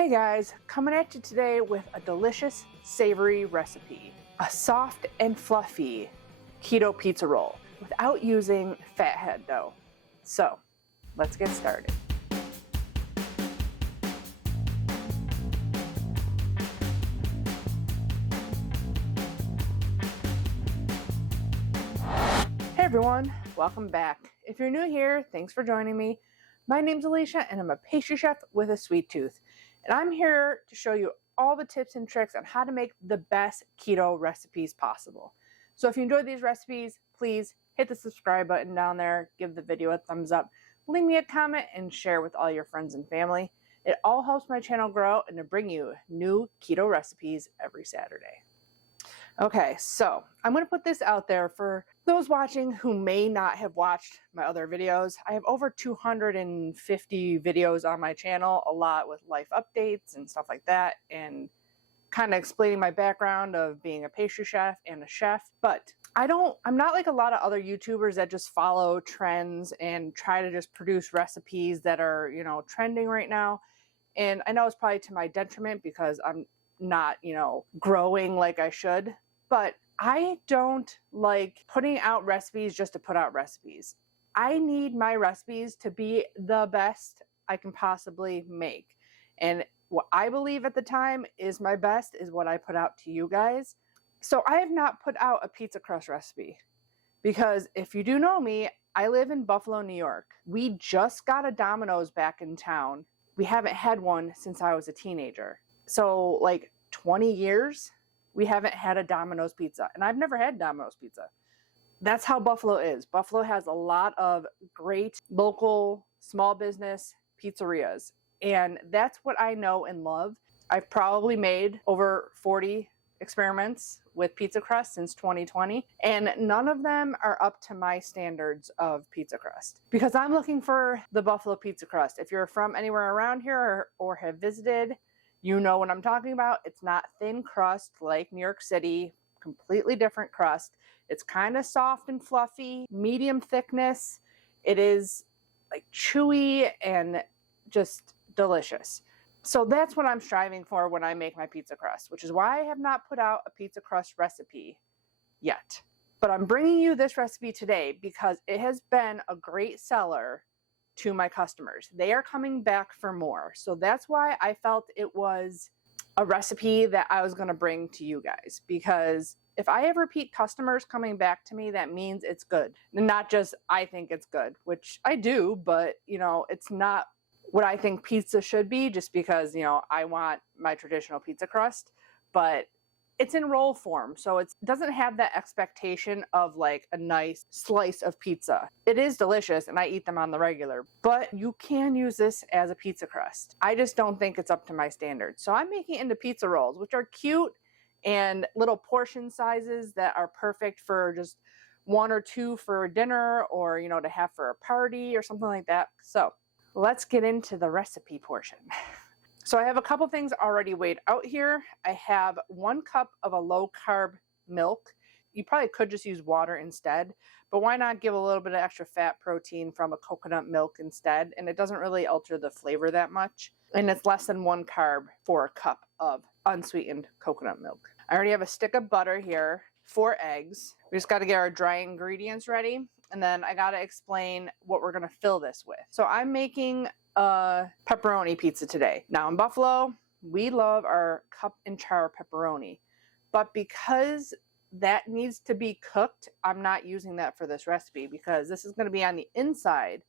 Hey guys, coming at you today with a delicious, savory recipe. A soft and fluffy keto pizza roll without using fathead dough. So, let's get started. Hey everyone, welcome back. If you're new here, thanks for joining me. My name's Alycia and I'm a pastry chef with a sweet tooth. And I'm here to show you all the tips and tricks on how to make the best keto recipes possible. So if you enjoyed these recipes, please hit the subscribe button down there, give the video a thumbs up, leave me a comment, and share with all your friends and family. It all helps my channel grow and to bring you new keto recipes every Saturday. Okay, so I'm going to put this out there for those watching who may not have watched my other videos. I have over 250 videos on my channel, a lot with life updates and stuff like that, and kind of explaining my background of being a pastry chef and a chef. But I'm not like a lot of other YouTubers that just follow trends and try to just produce recipes that are, trending right now. And I know it's probably to my detriment because I'm not, growing like I should. But I don't like putting out recipes just to put out recipes. I need my recipes to be the best I can possibly make. And what I believe at the time is my best is what I put out to you guys. So I have not put out a pizza crust recipe because if you do know me, I live in Buffalo, New York. We just got a Domino's back in town. We haven't had one since I was a teenager. So like 20 years. We haven't had a Domino's pizza, and I've never had Domino's pizza. That's how Buffalo is. Buffalo has a lot of great local small business pizzerias, and that's what I know and love. I've probably made over 40 experiments with pizza crust since 2020, and none of them are up to my standards of pizza crust because I'm looking for the Buffalo pizza crust. If you're from anywhere around here or have visited, you know what I'm talking about. It's not thin crust like New York City, completely different crust. It's kind of soft and fluffy, medium thickness. It is like chewy and just delicious. So that's what I'm striving for when I make my pizza crust, which is why I have not put out a pizza crust recipe yet. But I'm bringing you this recipe today because it has been a great seller to my customers. They are coming back for more. So that's why I felt it was a recipe that I was going to bring to you guys, because if I have repeat customers coming back to me, that means it's good. Not just I think it's good, which I do, but it's not what I think pizza should be just because, I want my traditional pizza crust, but it's in roll form, so it doesn't have that expectation of like a nice slice of pizza. It is delicious, and I eat them on the regular, but you can use this as a pizza crust. I just don't think it's up to my standards. So I'm making it into pizza rolls, which are cute and little portion sizes that are perfect for just one or two for dinner or, to have for a party or something like that. So let's get into the recipe portion. So I have a couple things already weighed out here. I have 1 cup of a low carb milk. You probably could just use water instead, but why not give a little bit of extra fat protein from a coconut milk instead? And it doesn't really alter the flavor that much. And it's less than 1 carb for a cup of unsweetened coconut milk. I already have a stick of butter here, 4 eggs. We just got to get our dry ingredients ready. And then I got to explain what we're going to fill this with. So I'm making a pepperoni pizza today. Now in Buffalo, we love our cup and char pepperoni, but because that needs to be cooked, I'm not using that for this recipe because this is going to be on the inside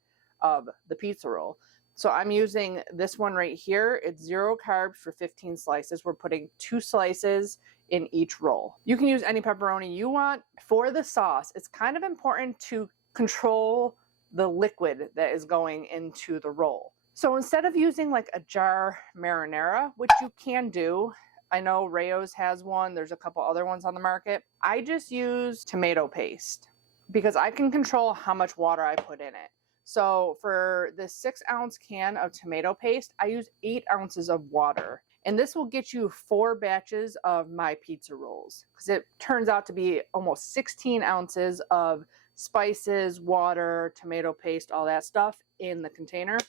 of the pizza roll. So I'm using this one right here. It's 0 carbs for 15 slices. We're putting 2 slices in each roll. You can use any pepperoni you want. For the sauce, it's kind of important to control the liquid that is going into the roll. So instead of using like a jar marinara, which you can do, I know Rayo's has one, there's a couple other ones on the market, I just use tomato paste because I can control how much water I put in it. So for this 6-ounce can of tomato paste, I use 8 ounces of water. And this will get you 4 batches of my pizza rolls because it turns out to be almost 16 ounces of spices, water, tomato paste, all that stuff in the container.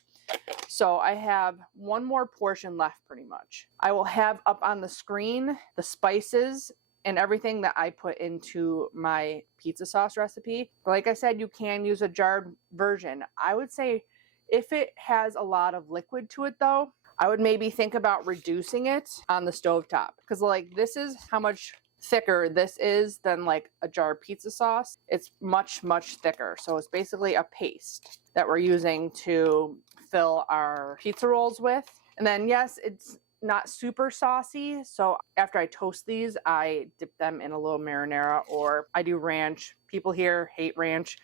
So I have one more portion left pretty much. I will have up on the screen the spices and everything that I put into my pizza sauce recipe. Like I said, you can use a jarred version. I would say if it has a lot of liquid to it though, I would maybe think about reducing it on the stovetop. Because like this is how much thicker this is than like a jarred pizza sauce. It's much, much thicker. So it's basically a paste that we're using to fill our pizza rolls with. And then yes, it's not super saucy. So after I toast these, I dip them in a little marinara, or I do ranch. People here hate ranch.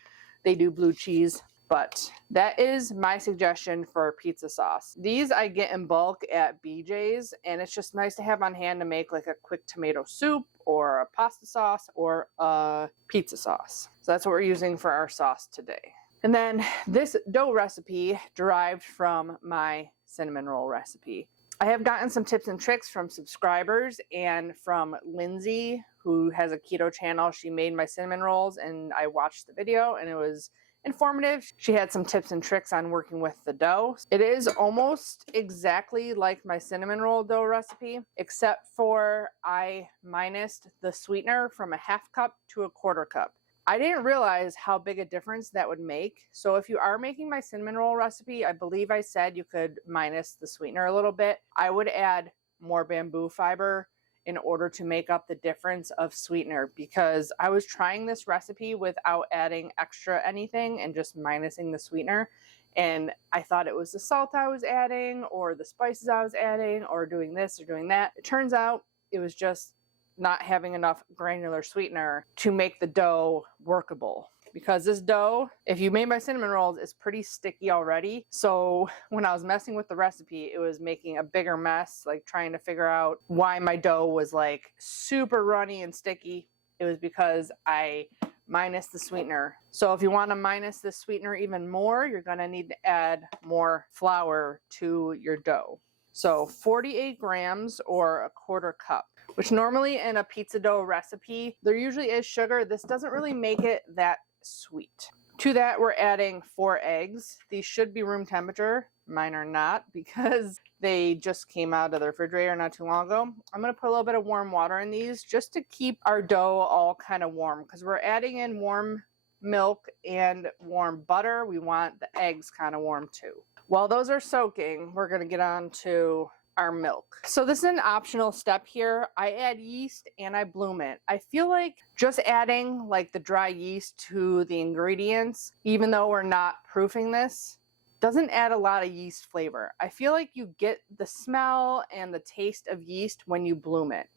They do blue cheese. But that is my suggestion for pizza sauce. These I get in bulk at BJ's, and it's just nice to have on hand to make like a quick tomato soup or a pasta sauce or a pizza sauce. So that's what we're using for our sauce today. And then this dough recipe derived from my cinnamon roll recipe. I have gotten some tips and tricks from subscribers and from Lindsay, who has a keto channel. She made my cinnamon rolls and I watched the video and it was informative. She had some tips and tricks on working with the dough. It is almost exactly like my cinnamon roll dough recipe, except for I minused the sweetener from a half cup to a quarter cup. I didn't realize how big a difference that would make. So if you are making my cinnamon roll recipe, I believe I said you could minus the sweetener a little bit. I would add more bamboo fiber in order to make up the difference of sweetener, because I was trying this recipe without adding extra anything and just minusing the sweetener. And I thought it was the salt I was adding or the spices I was adding or doing this or doing that. It turns out it was just not having enough granular sweetener to make the dough workable. Because this dough, if you made my cinnamon rolls, is pretty sticky already. So when I was messing with the recipe, it was making a bigger mess, like trying to figure out why my dough was like super runny and sticky. It was because I minused the sweetener. So if you want to minus the sweetener even more, you're going to need to add more flour to your dough. So 48 grams or a quarter cup, which normally in a pizza dough recipe, there usually is sugar. This doesn't really make it that sweet. To that, we're adding 4 eggs. These should be room temperature. Mine are not because they just came out of the refrigerator not too long ago. I'm going to put a little bit of warm water in these just to keep our dough all kind of warm, because we're adding in warm milk and warm butter. We want the eggs kind of warm too. While those are soaking, we're going to get on to our milk. So this is an optional step here. I add yeast and I bloom it. I feel like just adding like the dry yeast to the ingredients, even though we're not proofing this, doesn't add a lot of yeast flavor. I feel like you get the smell and the taste of yeast when you bloom it.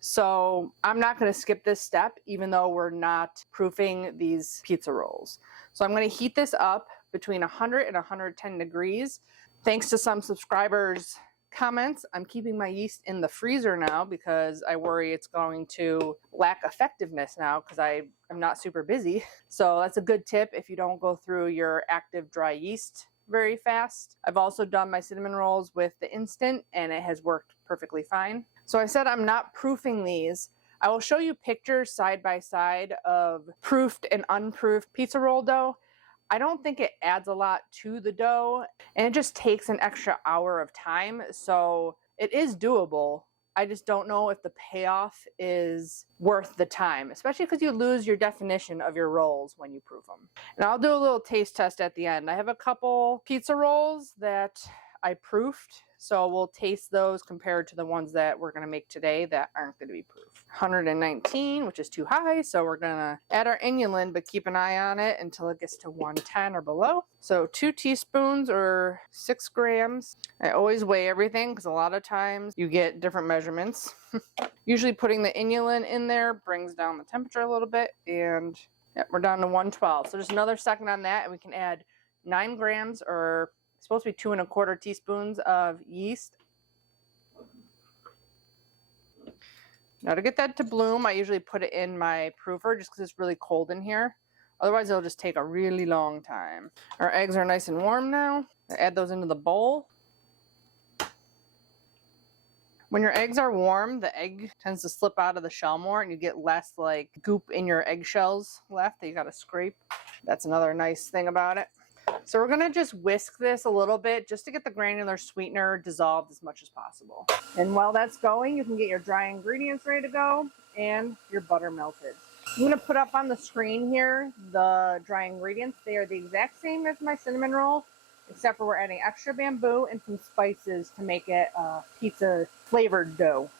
So I'm not going to skip this step, even though we're not proofing these pizza rolls. So I'm going to heat this up between 100 and 110 degrees. Thanks to some subscribers' comments, I'm keeping my yeast in the freezer now because I worry it's going to lack effectiveness now because I'm not super busy. So that's a good tip if you don't go through your active dry yeast very fast. I've also done my cinnamon rolls with the instant and it has worked perfectly fine. So I said I'm not proofing these. I will show you pictures side by side of proofed and unproofed pizza roll dough. I don't think it adds a lot to the dough, and it just takes an extra hour of time, so it is doable. I just don't know if the payoff is worth the time, especially because you lose your definition of your rolls when you proof them. And I'll do a little taste test at the end. I have a couple pizza rolls that I proofed, so we'll taste those compared to the ones that we're going to make today that aren't going to be proofed. 119, which is too high, so we're going to add our inulin, but keep an eye on it until it gets to 110 or below. So 2 teaspoons or 6 grams. I always weigh everything because a lot of times you get different measurements. Usually putting the inulin in there brings down the temperature a little bit, and yeah, we're down to 112. So just another second on that, and we can add 9 grams or supposed to be 2 1/4 teaspoons of yeast. Now to get that to bloom, I usually put it in my proofer just because it's really cold in here. Otherwise, it'll just take a really long time. Our eggs are nice and warm now. I add those into the bowl. When your eggs are warm, the egg tends to slip out of the shell more and you get less like goop in your eggshells left that you gotta scrape. That's another nice thing about it. So we're gonna just whisk this a little bit just to get the granular sweetener dissolved as much as possible. And while that's going, you can get your dry ingredients ready to go and your butter melted. I'm gonna put up on the screen here the dry ingredients. They are the exact same as my cinnamon roll, except for we're adding extra bamboo and some spices to make it a pizza flavored dough.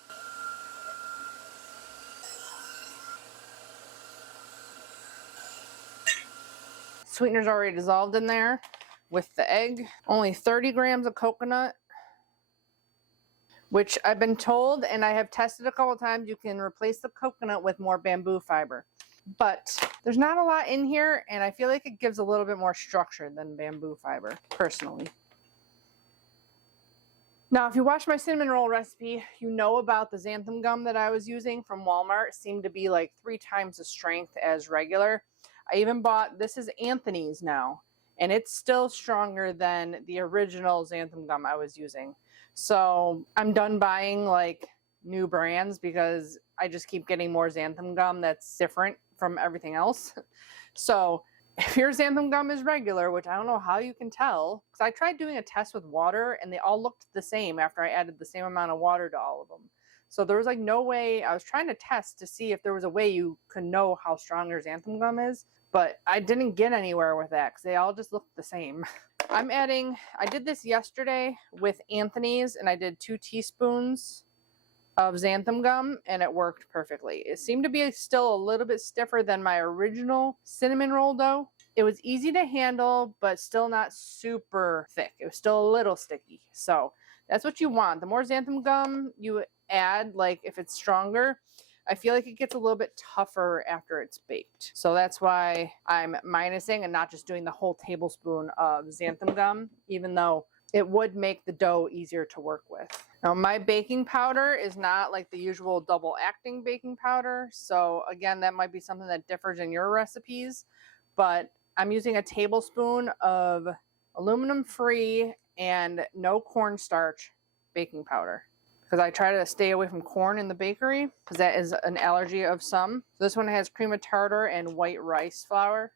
Sweetener's already dissolved in there with the egg. Only 30 grams of coconut, which I've been told, and I have tested a couple times, you can replace the coconut with more bamboo fiber. But there's not a lot in here, and I feel like it gives a little bit more structure than bamboo fiber, personally. Now, if you watch my cinnamon roll recipe, you know about the xanthan gum that I was using from Walmart. It seemed to be like 3 times the strength as regular. I even bought, this is Anthony's now, and it's still stronger than the original xanthan gum I was using. So I'm done buying like new brands because I just keep getting more xanthan gum that's different from everything else. So if your xanthan gum is regular, which I don't know how you can tell, because I tried doing a test with water and they all looked the same after I added the same amount of water to all of them. So there was like no way, I was trying to test to see if there was a way you could know how strong your xanthan gum is, but I didn't get anywhere with that because they all just looked the same. I'm adding, I did this yesterday with Anthony's and I did 2 teaspoons of xanthan gum and it worked perfectly. It seemed to be still a little bit stiffer than my original cinnamon roll dough. It was easy to handle, but still not super thick. It was still a little sticky. So that's what you want. The more xanthan gum you add, like if it's stronger, I feel like it gets a little bit tougher after it's baked. So that's why I'm minusing and not just doing the whole tablespoon of xanthan gum, even though it would make the dough easier to work with. Now my baking powder is not like the usual double acting baking powder. So again, that might be something that differs in your recipes, but I'm using a tablespoon of aluminum free and no cornstarch baking powder, because I try to stay away from corn in the bakery because that is an allergy of some. So this one has cream of tartar and white rice flour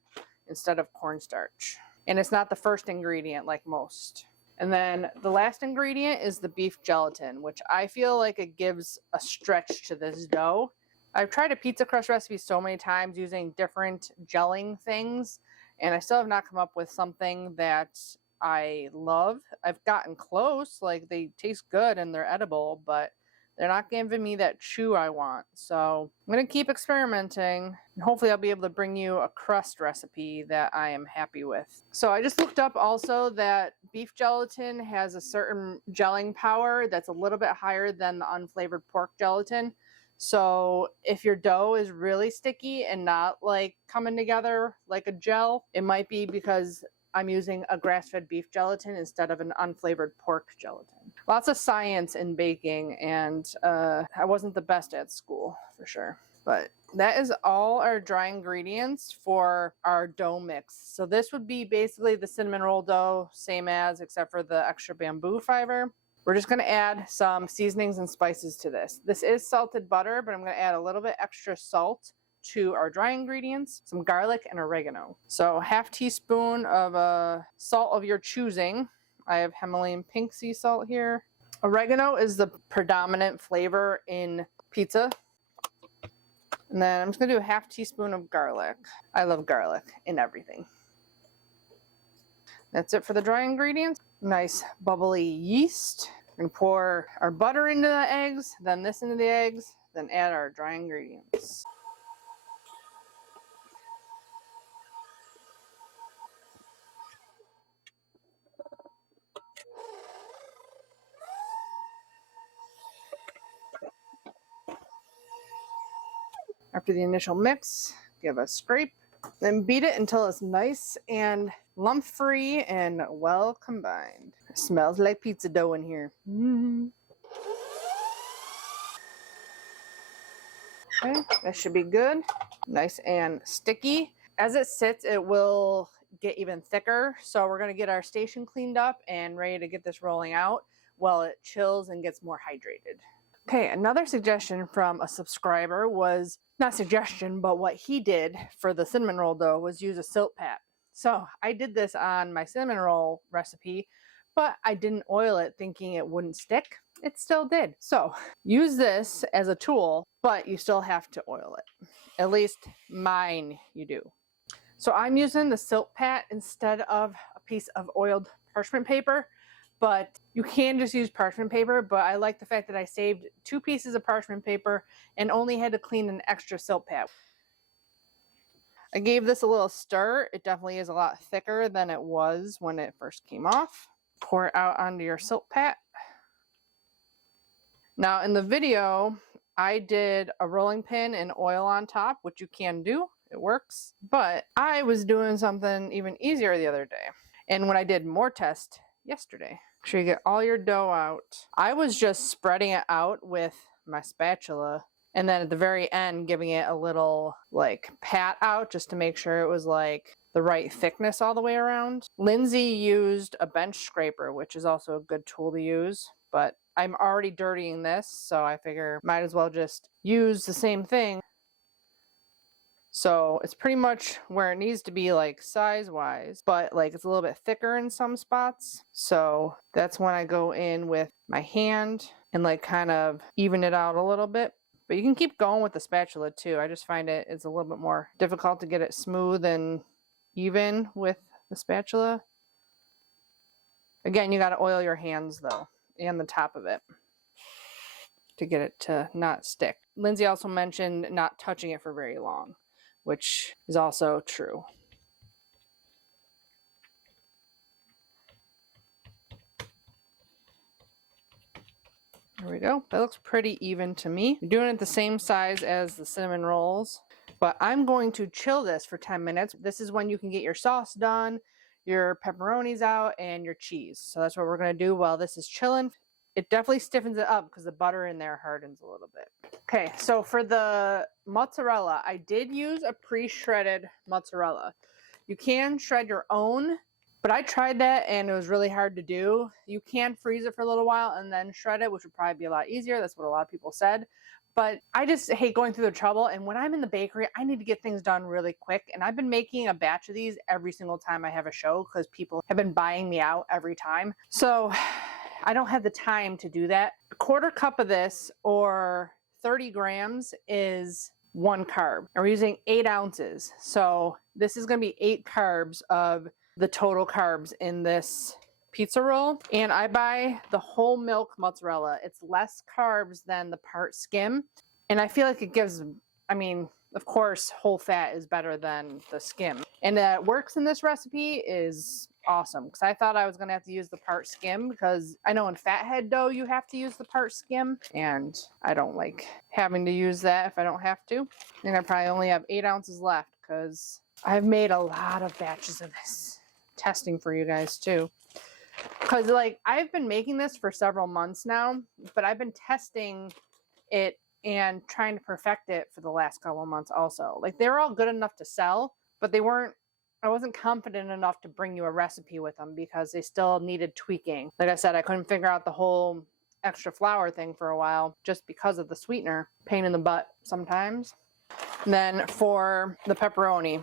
instead of cornstarch. And it's not the first ingredient like most. And then the last ingredient is the beef gelatin, which I feel like it gives a stretch to this dough. I've tried a pizza crust recipe so many times using different gelling things, and I still have not come up with something that I love. I've gotten close, like they taste good and they're edible, but they're not giving me that chew I want. So I'm going to keep experimenting and hopefully I'll be able to bring you a crust recipe that I am happy with. So I just looked up also that beef gelatin has a certain gelling power that's a little bit higher than the unflavored pork gelatin. So if your dough is really sticky and not like coming together like a gel, it might be because I'm using a grass-fed beef gelatin instead of an unflavored pork gelatin. Lots of science in baking, and I wasn't the best at school for sure. But that is all our dry ingredients for our dough mix. So this would be basically the cinnamon roll dough, same as, except for the extra bamboo fiber. We're just going to add some seasonings and spices to this. This is salted butter, but I'm going to add a little bit extra salt to our dry ingredients, some garlic and oregano. So half teaspoon of salt of your choosing. I have Himalayan pink sea salt here. Oregano is the predominant flavor in pizza. And then I'm just going to do a half teaspoon of garlic. I love garlic in everything. That's it for the dry ingredients. Nice bubbly yeast. And pour our butter into the eggs, then this into the eggs, then add our dry ingredients. After the initial mix, give a scrape, then beat it until it's nice and lump-free and well combined. It smells like pizza dough in here. Okay, that should be good. Nice and sticky. As it sits, it will get even thicker. So we're going to get our station cleaned up and ready to get this rolling out while it chills and gets more hydrated. Okay, another suggestion from a subscriber was, not suggestion, but what he did for the cinnamon roll dough was use a silk pat. So I did this on my cinnamon roll recipe, but I didn't oil it thinking it wouldn't stick. It still did. So use this as a tool, but you still have to oil it. At least mine you do. So I'm using the silk pat instead of a piece of oiled parchment paper, but you can just use parchment paper, but I like the fact that I saved 2 pieces of parchment paper and only had to clean an extra silk pat. I gave this a little stir. It definitely is a lot thicker than it was when it first came off. Pour it out onto your silk pat. Now in the video, I did a rolling pin and oil on top, which you can do. It works. But I was doing something even easier the other day. And when I did more test yesterday, make sure you get all your dough out. I was just spreading it out with my spatula. And then at the very end, giving it a little like pat out just to make sure it was like the right thickness all the way around. Lindsay used a bench scraper, which is also a good tool to use, but I'm already dirtying this, so I figure might as well just use the same thing. So it's pretty much where it needs to be like size-wise, but like it's a little bit thicker in some spots. So that's when I go in with my hand and like kind of even it out a little bit. But you can keep going with the spatula too. I just find it's a little bit more difficult to get it smooth and even with the spatula. Again, you got to oil your hands though, and the top of it to get it to not stick. Lindsay also mentioned not touching it for very long, which is also true. There we go. That looks pretty even to me. I'm doing it the same size as the cinnamon rolls, but I'm going to chill this for 10 minutes. This is when you can get your sauce done, your pepperonis out, and your cheese. So that's what we're going to do while this is chilling. It definitely stiffens it up because the butter in there hardens a little bit. Okay, so for the mozzarella, I did use a pre-shredded mozzarella. You can shred your own, but I tried that and it was really hard to do. You can freeze it for a little while and then shred it, which would probably be a lot easier. That's what a lot of people said. But I just hate going through the trouble. And when I'm in the bakery, I need to get things done really quick. And I've been making a batch of these every single time I have a show because people have been buying me out every time. So I don't have the time to do that. A quarter cup of this or 30 grams is 1 carb. And we're using 8 ounces. So this is going to be 8 carbs of the total carbs in this pizza roll. And I buy the whole milk mozzarella. It's less carbs than the part skim. And I feel like it gives, I mean, of course, whole fat is better than the skim. And that works in this recipe is awesome because I thought I was going to have to use the part skim because I know in fathead dough you have to use the part skim and I don't like having to use that if I don't have to. And I probably only have 8 ounces left because I've made a lot of batches of this. Testing for you guys too, because like I've been making this for several months now, but I've been testing it and trying to perfect it for the last couple of months also. Like they were all good enough to sell, but I wasn't confident enough to bring you a recipe with them because they still needed tweaking. Like I said, I couldn't figure out the whole extra flour thing for a while just because of the sweetener. Pain in the butt sometimes. And then for the pepperoni,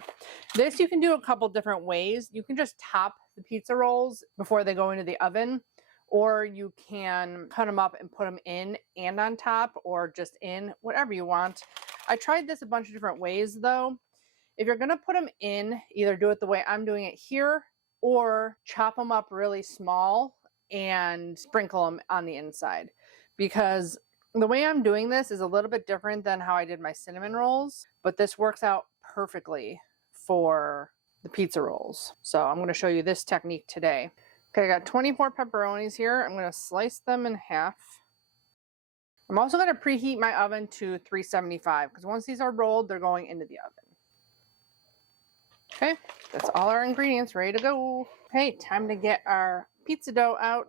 this you can do a couple different ways. You can just top the pizza rolls before they go into the oven, or you can cut them up and put them in and on top, or just in, whatever you want. I tried this a bunch of different ways though. If you're gonna put them in, either do it the way I'm doing it here, or chop them up really small and sprinkle them on the inside. Because the way I'm doing this is a little bit different than how I did my cinnamon rolls, but this works out perfectly for the pizza rolls. So I'm going to show you this technique today. Okay, I got 24 pepperonis here. I'm going to slice them in half. I'm also going to preheat my oven to 375 because once these are rolled, they're going into the oven. Okay, that's all our ingredients ready to go. Okay, time to get our pizza dough out.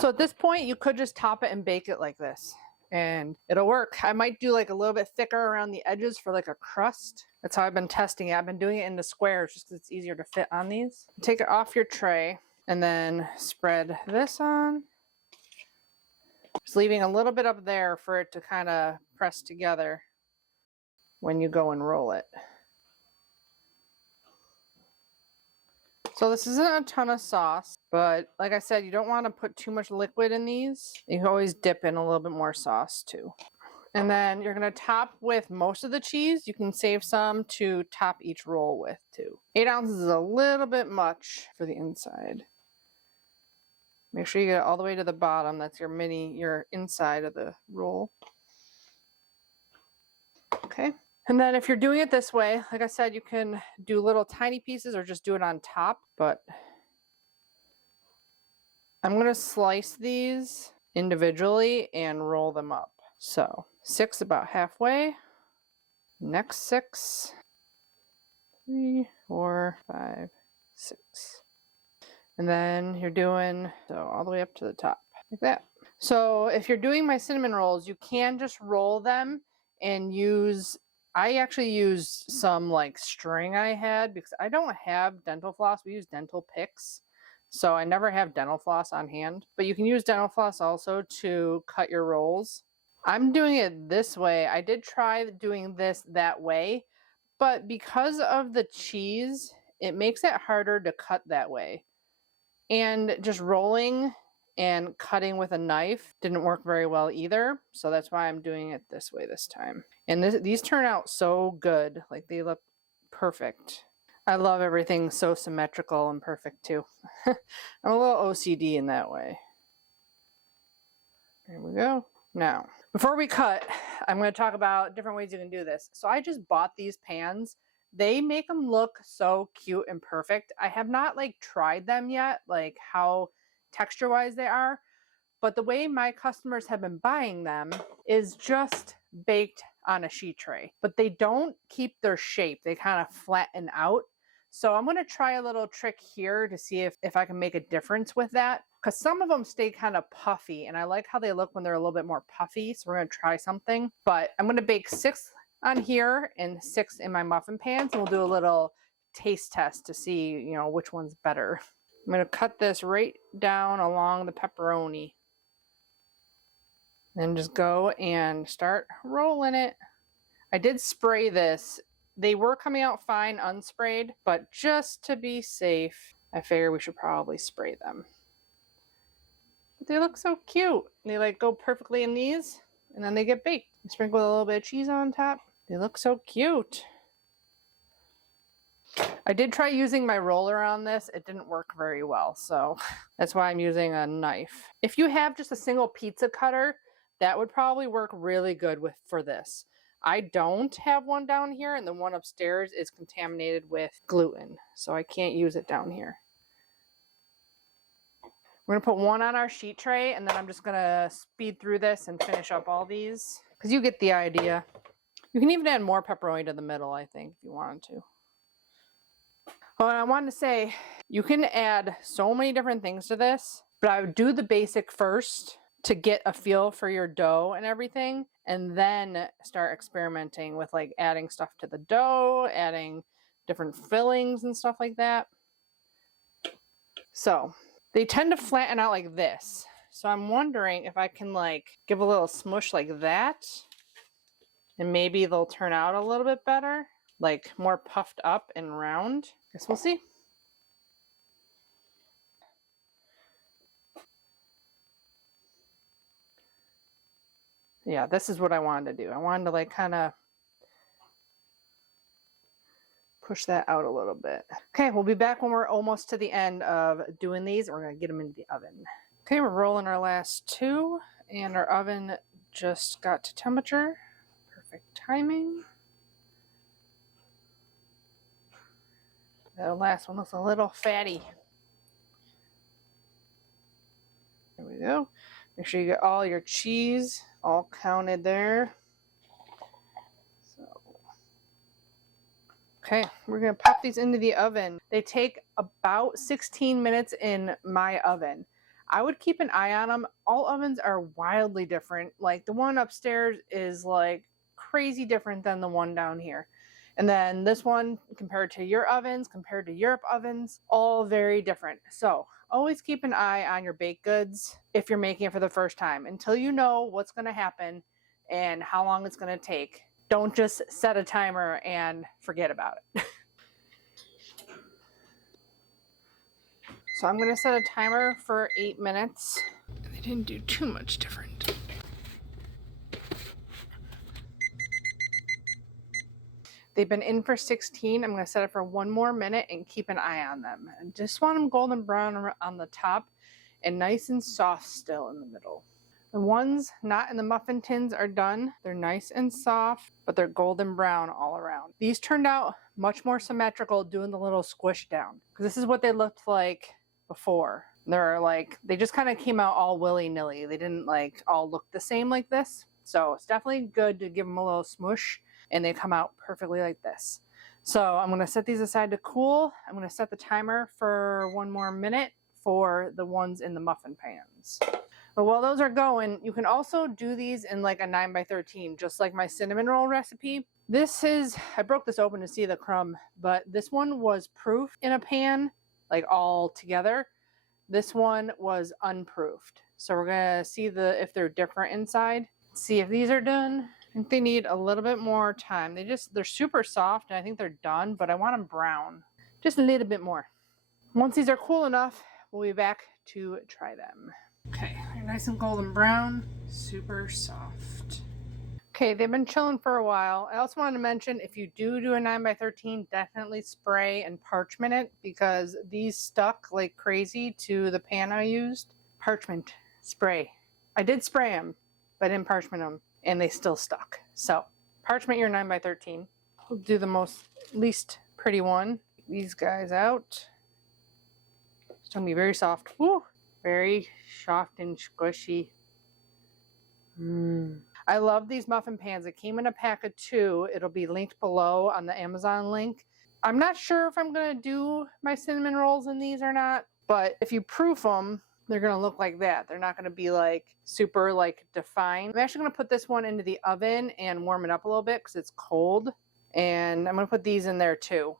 So at this point, you could just top it and bake it like this. And it'll work. I might do like a little bit thicker around the edges for like a crust. That's how I've been testing it. I've been doing it into squares just because it's easier to fit on these. Take it off your tray and then spread this on. Just leaving a little bit up there for it to kind of press together when you go and roll it. So this isn't a ton of sauce, but like I said, you don't want to put too much liquid in these. You can always dip in a little bit more sauce too. And then you're going to top with most of the cheese. You can save some to top each roll with too. 8 ounces is a little bit much for the inside. Make sure you get it all the way to the bottom. That's your inside of the roll. Okay. And then if you're doing it this way, like I said, you can do little tiny pieces or just do it on top, but I'm going to slice these individually and roll them up. So 6 about halfway, next 6, 3, 4, 5, 6. And then you're doing so all the way up to the top like that. So if you're doing my cinnamon rolls, you can just roll them and I actually used some like string I had because I don't have dental floss. We use dental picks. So I never have dental floss on hand. But you can use dental floss also to cut your rolls. I'm doing it this way. I did try doing this that way. But because of the cheese, it makes it harder to cut that way. And just rolling and cutting with a knife didn't work very well either. So that's why I'm doing it this way this time. And these turn out so good. Like they look perfect. I love everything so symmetrical and perfect too. I'm a little OCD in that way. There we go. Now, before we cut, I'm going to talk about different ways you can do this. So I just bought these pans. They make them look so cute and perfect. I have not like tried them yet, like how texture-wise they are, but the way my customers have been buying them is just baked on a sheet tray, but they don't keep their shape. They kind of flatten out. So I'm going to try a little trick here to see if I can make a difference with that, because some of them stay kind of puffy and I like how they look when they're a little bit more puffy. So we're going to try something, but I'm going to bake 6 on here and 6 in my muffin pans, and we'll do a little taste test to see, you know, which one's better. I'm going to cut this right down along the pepperoni. Then just go and start rolling it. I did spray this. They were coming out fine unsprayed, but just to be safe, I figure we should probably spray them. But they look so cute. They like go perfectly in these, and then they get baked. Sprinkle a little bit of cheese on top. They look so cute. I did try using my roller on this. It didn't work very well, so that's why I'm using a knife. If you have just a single pizza cutter, that would probably work really good for this. I don't have one down here, and the one upstairs is contaminated with gluten, so I can't use it down here. We're going to put one on our sheet tray, and then I'm just going to speed through this and finish up all these, because you get the idea. You can even add more pepperoni to the middle, I think, if you wanted to. Oh, and I wanted to say, you can add so many different things to this, but I would do the basic first to get a feel for your dough and everything, and then start experimenting with like adding stuff to the dough, adding different fillings and stuff like that. So they tend to flatten out like this. So I'm wondering if I can like give a little smush like that, and maybe they'll turn out a little bit better, like more puffed up and round. Guess we'll see. Yeah, this is what I wanted to do. I wanted to like kind of push that out a little bit. Okay, we'll be back when we're almost to the end of doing these. We're going to get them into the oven. Okay, we're rolling our last 2, and our oven just got to temperature. Perfect timing. That last one looks a little fatty. There we go. Make sure you get all your cheese all counted there. Okay, we're going to pop these into the oven. They take about 16 minutes in my oven. I would keep an eye on them. All ovens are wildly different. Like the one upstairs is like crazy different than the one down here. And then this one compared to your ovens, compared to Europe ovens, all very different. So always keep an eye on your baked goods if you're making it for the first time until you know what's going to happen and how long it's going to take. Don't just set a timer and forget about it. So I'm going to set a timer for 8 minutes. They didn't do too much different. They've been in for 16. I'm going to set it for 1 more minute and keep an eye on them. I just want them golden brown on the top and nice and soft still in the middle. The ones not in the muffin tins are done. They're nice and soft, but they're golden brown all around. These turned out much more symmetrical doing the little squish down, because this is what they looked like before. They're like, they just kind of came out all willy-nilly. They didn't like all look the same like this. So it's definitely good to give them a little smush, and they come out perfectly like this. So I'm going to set these aside to cool. I'm going to set the timer for 1 more minute for the ones in the muffin pans. But while those are going, you can also do these in like a 9x13, just like my cinnamon roll recipe. This is, I broke this open to see the crumb, but this one was proofed in a pan, like all together. This one was unproofed. So we're gonna see if they're different inside. See if these are done. I think they need a little bit more time. They're super soft and I think they're done, but I want them brown. Just a little bit more. Once these are cool enough, we'll be back to try them. Okay, they're nice and golden brown, super soft. Okay, they've been chilling for a while. I also wanted to mention, if you do a 9x13, definitely spray and parchment it, because these stuck like crazy to the pan I used. Parchment, spray. I did spray them, but I didn't parchment them, and they still stuck. So, parchment your 9x13. We'll do the least pretty one. These guys out. It's gonna be very soft. Woo! Very soft and squishy. I love these muffin pans. It came in a pack of 2. It'll be linked below on the Amazon link. I'm not sure if I'm going to do my cinnamon rolls in these or not, but if you proof them, they're going to look like that. They're not going to be like super like defined. I'm actually going to put this one into the oven and warm it up a little bit because it's cold. And I'm going to put these in there too.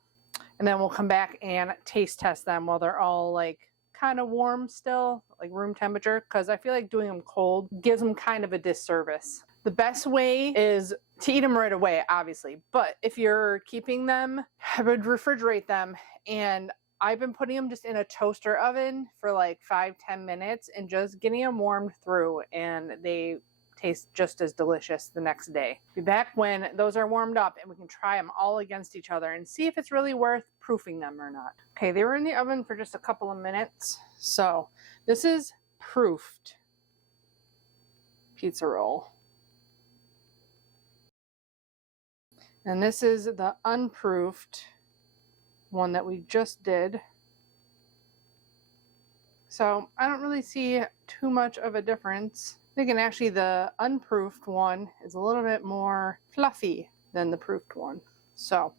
And then we'll come back and taste test them while they're all like kind of warm still, like room temperature, because I feel like doing them cold gives them kind of a disservice. The best way is to eat them right away, obviously, but if you're keeping them, I would refrigerate them, and I've been putting them just in a toaster oven for like 5-10 minutes and just getting them warmed through, and they taste just as delicious the next day. Be back when those are warmed up and we can try them all against each other and see if it's really worth proofing them or not. Okay, they were in the oven for just a couple of minutes. So this is proofed pizza roll. And this is the unproofed one that we just did. So I don't really see too much of a difference. Thinking actually the unproofed one is a little bit more fluffy than the proofed one. So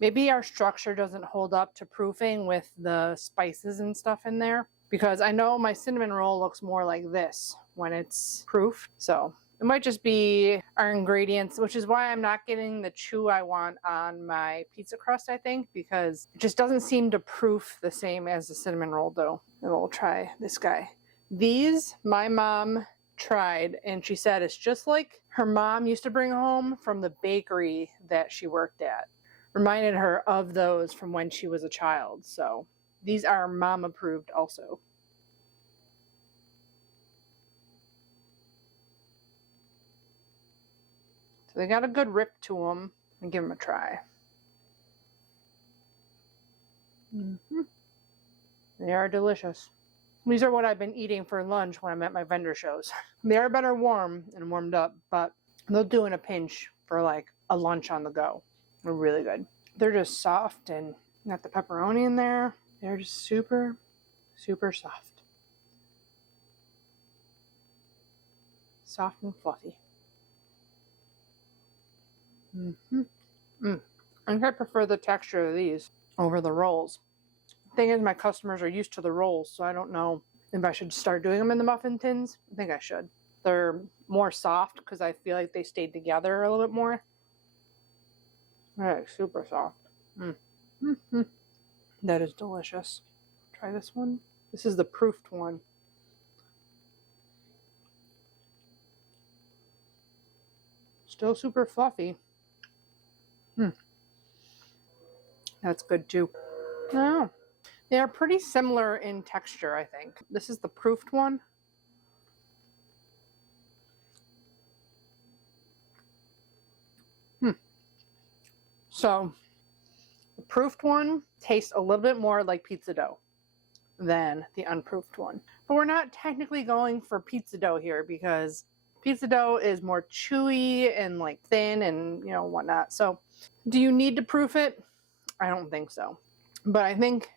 maybe our structure doesn't hold up to proofing with the spices and stuff in there, because I know my cinnamon roll looks more like this when it's proofed. So it might just be our ingredients, which is why I'm not getting the chew I want on my pizza crust, I think, because it just doesn't seem to proof the same as the cinnamon roll dough. And we'll try this guy. These, my mom tried, and she said it's just like her mom used to bring home from the bakery that she worked at. Reminded her of those from when she was a child. So these are mom approved also. So they got a good rip to them, and give them a try. They are delicious. These are what I've been eating for lunch when I'm at my vendor shows. They are better warm and warmed up, but they'll do in a pinch for like a lunch on the go. They're really good. They're just soft, and got the pepperoni in there. They're just super, super soft. Soft and fluffy. I think I prefer the texture of these over the rolls. Thing is, my customers are used to the rolls, so I don't know if I should start doing them in the muffin tins. I think I should. They're more soft because I feel like they stayed together a little bit more. They're like super soft. That is delicious. Try this one. This is the proofed one. Still super fluffy. That's good too. Oh. They are pretty similar in texture, I think. This is the proofed one. So the proofed one tastes a little bit more like pizza dough than the unproofed one. But we're not technically going for pizza dough here because pizza dough is more chewy and like thin and whatnot. So do you need to proof it? I don't think so. But I think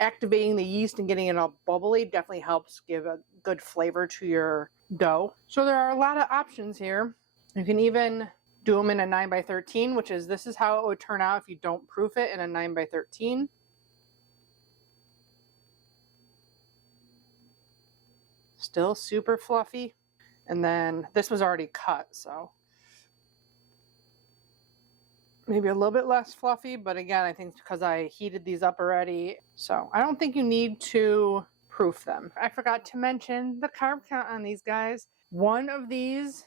activating the yeast and getting it all bubbly definitely helps give a good flavor to your dough. So there are a lot of options here. You can even do them in a 9x13, which is, this is how it would turn out if you don't proof it in a 9x13. Still super fluffy. And then this was already cut, so maybe a little bit less fluffy, but again, I think it's because I heated these up already. So I don't think you need to proof them. I forgot to mention the carb count on these guys. One of these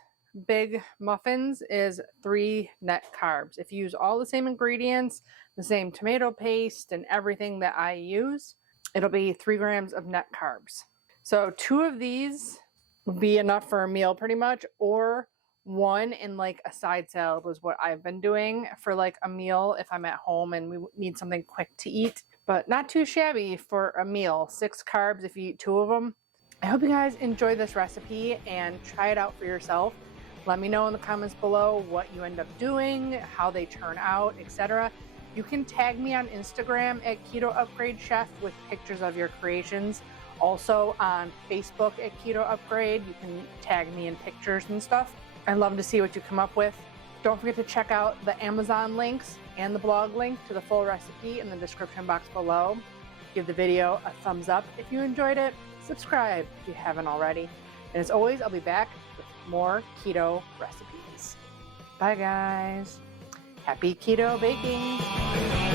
big muffins is 3 net carbs. If you use all the same ingredients, the same tomato paste and everything that I use, it'll be 3 grams of net carbs. So 2 of these would be enough for a meal pretty much, or 1 in like a side salad was what I've been doing for like a meal if I'm at home and we need something quick to eat, but not too shabby for a meal. 6 carbs if you eat 2 of them. I hope you guys enjoy this recipe and try it out for yourself. Let me know in the comments below what you end up doing, how they turn out, etc. You can tag me on Instagram at Keto Upgrade Chef with pictures of your creations. Also on Facebook at Keto Upgrade, you can tag me in pictures and stuff. I'd love to see what you come up with. Don't forget to check out the Amazon links and the blog link to the full recipe in the description box below. Give the video a thumbs up if you enjoyed it. Subscribe if you haven't already. And as always, I'll be back with more keto recipes. Bye guys. Happy keto baking.